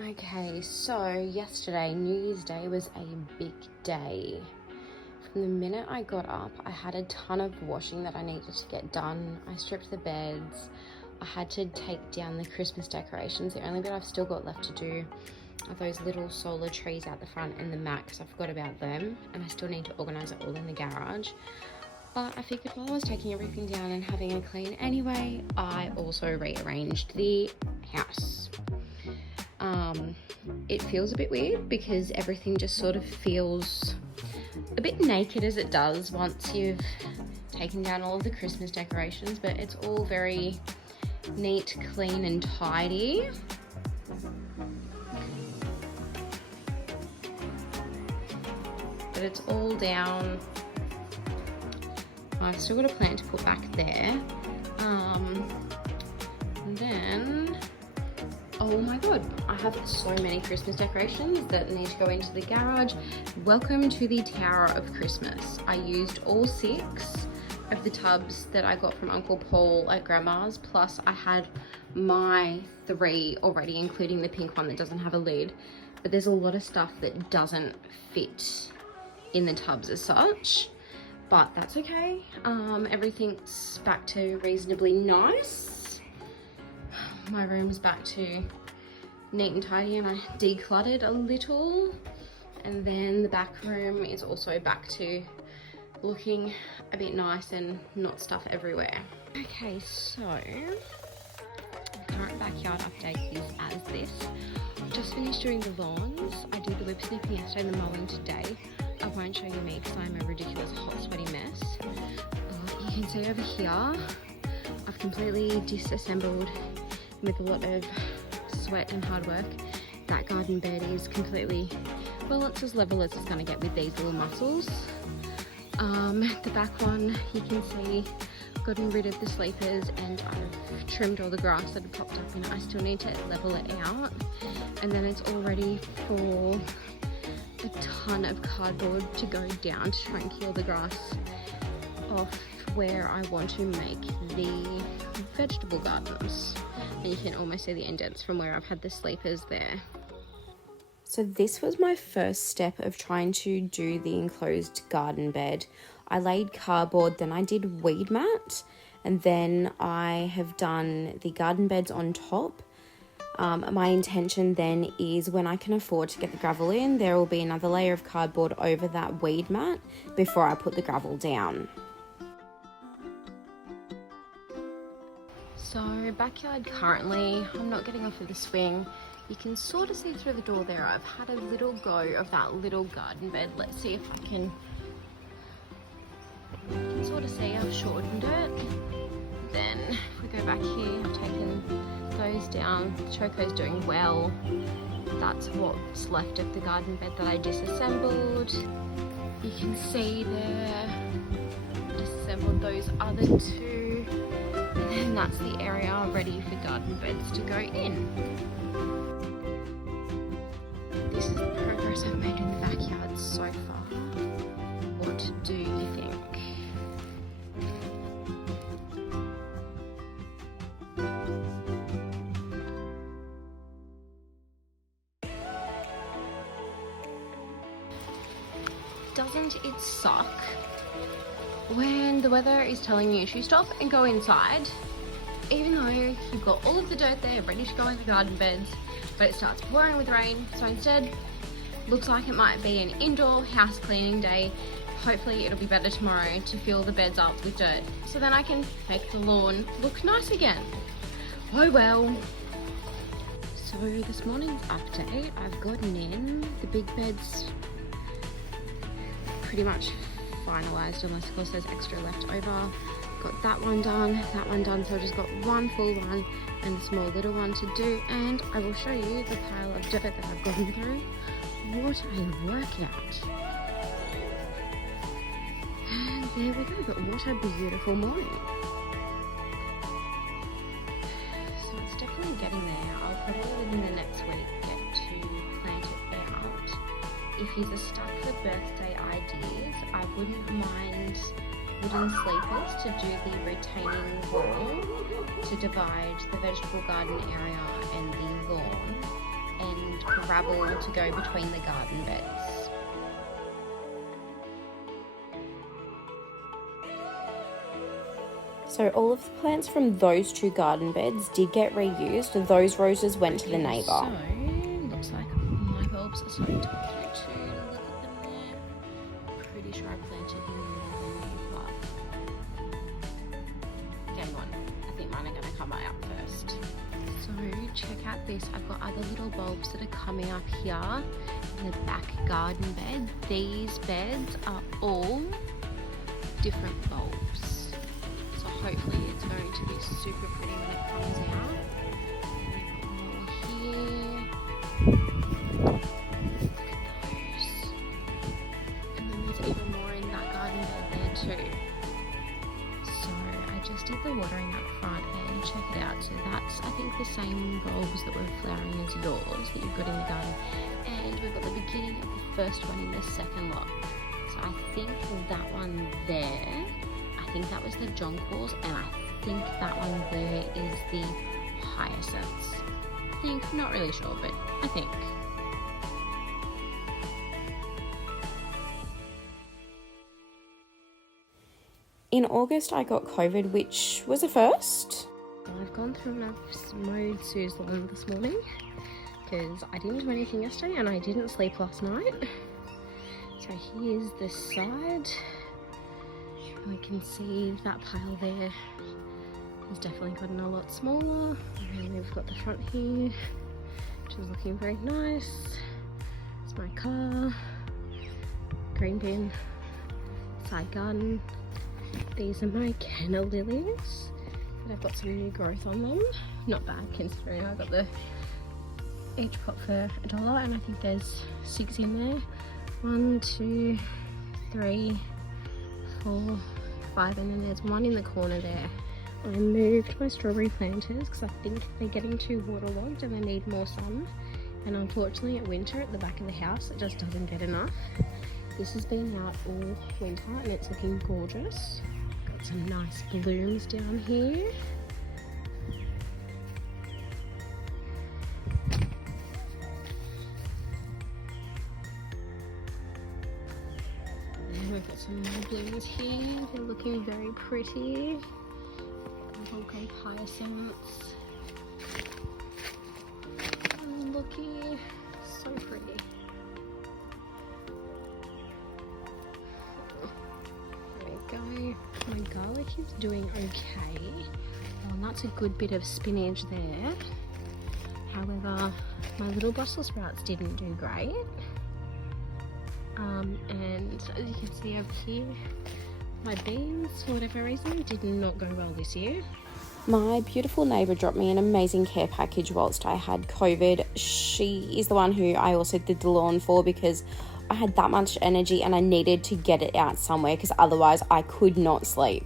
Okay, so yesterday, New Year's Day, was a big day. From the minute I got up, I had a ton of washing that I needed to get done. I stripped the beds. I had to take down the Christmas decorations. The only bit I've still got left to do are those little solar trees out the front and the mat, because I forgot about them, and I still need to organise it all in the garage. But I figured while I was taking everything down and having a clean anyway, I also rearranged the house. It feels a bit weird because everything just sort of feels a bit naked as it does once you've taken down all of the Christmas decorations, but it's all very neat, clean and tidy. But it's all down. I've still got a plant to put back there. And then, oh my god, I have so many Christmas decorations that need to go into the garage. Welcome to the Tower of Christmas. I used all 6 of the tubs that I got from Uncle Paul at Grandma's, plus I had my 3 already, including the pink one that doesn't have a lid. But there's a lot of stuff that doesn't fit in the tubs as such, but that's okay. Everything's back to reasonably nice. My room's back to neat and tidy, and I decluttered a little. And then the back room is also back to looking a bit nice and not stuff everywhere. Okay, so current backyard update is as this. Just finished doing the lawns. I did the whip snipping yesterday and the mowing today. I won't show you me because I'm a ridiculous hot sweaty mess. But you can see over here, I've completely disassembled with a lot of sweat and hard work. That garden bed is completely, well, it's as level as it's going to get with these little muscles. The back one, you can see, gotten rid of the sleepers and I've trimmed all the grass that had popped up in it. I still need to level it out, and then it's all ready for a ton of cardboard to go down to try and kill the grass off where I want to make the vegetable gardens. And you can almost see the indents from where I've had the sleepers there. So this was my first step of trying to do the enclosed garden bed. I laid cardboard, then I did weed mat, and then I have done the garden beds on top. My intention then is, when I can afford to get the gravel in, there will be another layer of cardboard over that weed mat before I put the gravel down. So backyard currently, I'm not getting off of the swing. You can sort of see through the door there, I've had a little go of that little garden bed. Let's see if I can, you can sort of see I've shortened it. Then if we go back here, I've taken those down. Choco's doing well. That's what's left of the garden bed that I disassembled. You can see there, disassembled those other 2. And then that's the area ready for garden beds to go in. This is the progress I've made in the backyard so far. What do you think? Doesn't it suck when the weather is telling you to stop and go inside, even though you've got all of the dirt there ready to go in the garden beds, but it starts pouring with rain? So instead, looks like it might be an indoor house cleaning day. Hopefully it'll be better tomorrow to fill the beds up with dirt, so then I can make the lawn look nice again. Oh well. So this morning's update, I've gotten in the big beds pretty much finalized, unless of course there's extra left over. Got that one done, so I've just got one full one and a small little one to do, and I will show you the pile of dirt that I've gotten through. What a workout. And there we go, but what a beautiful morning. So it's definitely getting there. I'll probably within the next week get to plant it out. If you're stuck for birthday ideas, I wouldn't mind wooden sleepers to do the retaining wall to divide the vegetable garden area and the lawn, and gravel to go between the garden beds. So all of the plants from those 2 garden beds did get reused. Those roses went to the neighbour. So, looks like my bulbs are starting to grow too. Look at them there. Pretty sure I planted more than but game on. I think mine are going to come out first. So check out this. I've got other little bulbs that are coming up here in the back garden bed. These beds are all different bulbs. So hopefully it's going to be super pretty when it comes out. More here. Look at those. And then there's even more in that garden bed there too. So I just did the watering up front and check it out. So that's, I think, the same bulbs that were flowering as yours that you've got in the garden. And we've got the beginning of the first one in the second lot. So I think that one there, I think that was the jonquils, and I think that one there is the hyacinths. I think, not really sure, but I think. In August, I got COVID, which was a first. I've gone through and I've mowed Sue's lawn this morning because I didn't do anything yesterday and I didn't sleep last night. So here's the side. We can see that pile there has definitely gotten a lot smaller. And then we've got the front here, which is looking very nice. It's my car, green bin, side garden. These are my canna lilies, but I've got some new growth on them. Not bad considering I got each pot for $1, and I think there's 6 in there. 1, 2, 3, 4, 5, and then there's 1 in the corner there. I moved my strawberry planters because I think they're getting too waterlogged and they need more sun. And unfortunately at winter at the back of the house it just doesn't get enough. This has been out all winter and it's looking gorgeous. Got some nice blooms down here. And we've got some more blooms here. They're looking very pretty. Gold hyacinths. Looky, so pretty. There we go. My garlic is doing okay. Well, that's a good bit of spinach there. However, my little Brussels sprouts didn't do great. And as you can see over here, my beans, for whatever reason, did not go well this year. My beautiful neighbour dropped me an amazing care package whilst I had COVID. She is the one who I also did the lawn for because I had that much energy and I needed to get it out somewhere because otherwise I could not sleep.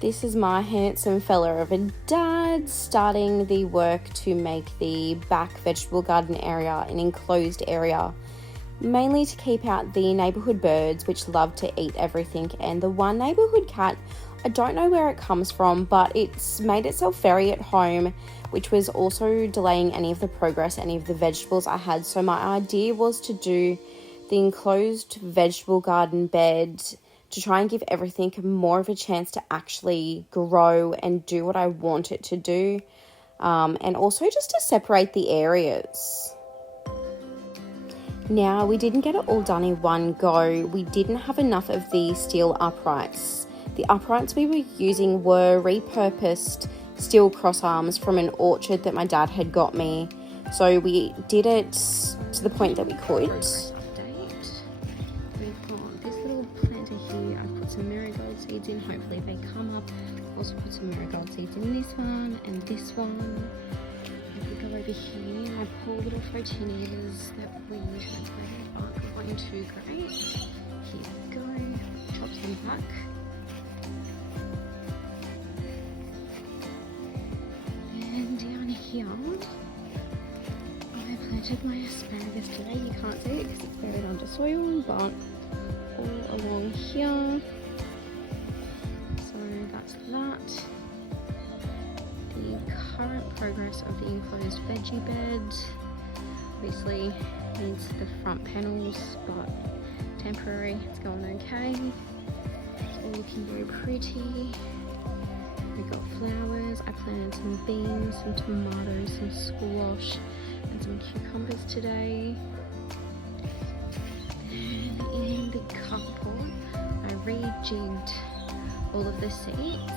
This is my handsome fella of a dad starting the work to make the back vegetable garden area an enclosed area, mainly to keep out the neighbourhood birds which love to eat everything, and the one neighbourhood cat, I don't know where it comes from, but it's made itself very at home, which was also delaying any of the progress, any of the vegetables I had. So my idea was to do the enclosed vegetable garden bed to try and give everything more of a chance to actually grow and do what I want it to do, and also just to separate the areas. Now, we didn't get it all done in one go. We didn't have enough of the steel uprights. The uprights we were using were repurposed steel cross arms from an orchard that my dad had got me. So we did it to the point that we could. Progress update. We've got this little planter here. I've put some marigold seeds in. Hopefully they come up. Also put some marigold seeds in this one and this one. If we go over here, I pulled little photineas that we transplanted aren't going too great. Here we go. Chop them back. And down here, I planted my asparagus today. You can't see it because it's buried under soil, but all along here. So that's that. The current progress of the enclosed veggie bed. Obviously needs the front panels, but temporary, it's going okay. It's all looking very pretty. We've got flowers. I planted some beans, some tomatoes, some squash, and some cucumbers today. And in the carport, I rejigged all of the seats.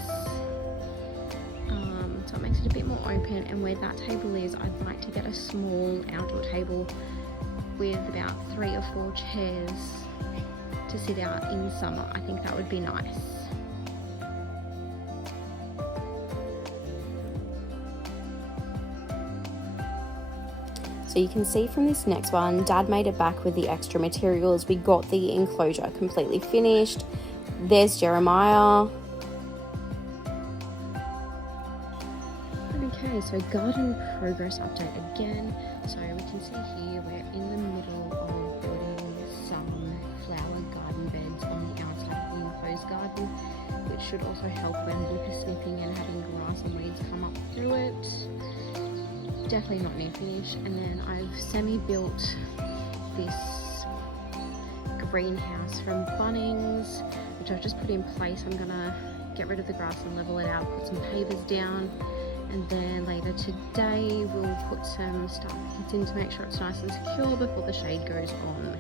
So it makes it a bit more open, and where that table is, I'd like to get a small outdoor table with about 3 or 4 chairs to sit out in summer. I think that would be nice. So you can see from this next one, Dad made it back with the extra materials. We got the enclosure completely finished. There's Jeremiah. Okay, so garden progress update again. So we can see here we're in the middle of building some flower garden beds on the outside of the enclosed garden, which should also help when whippersnipping and having grass and weeds come up through it. Definitely not near finished. And then I've semi-built this greenhouse from Bunnings, which I've just put in place. I'm gonna get rid of the grass and level it out, put some pavers down, and then later today we'll put some starter kits in to make sure it's nice and secure before the shade goes on.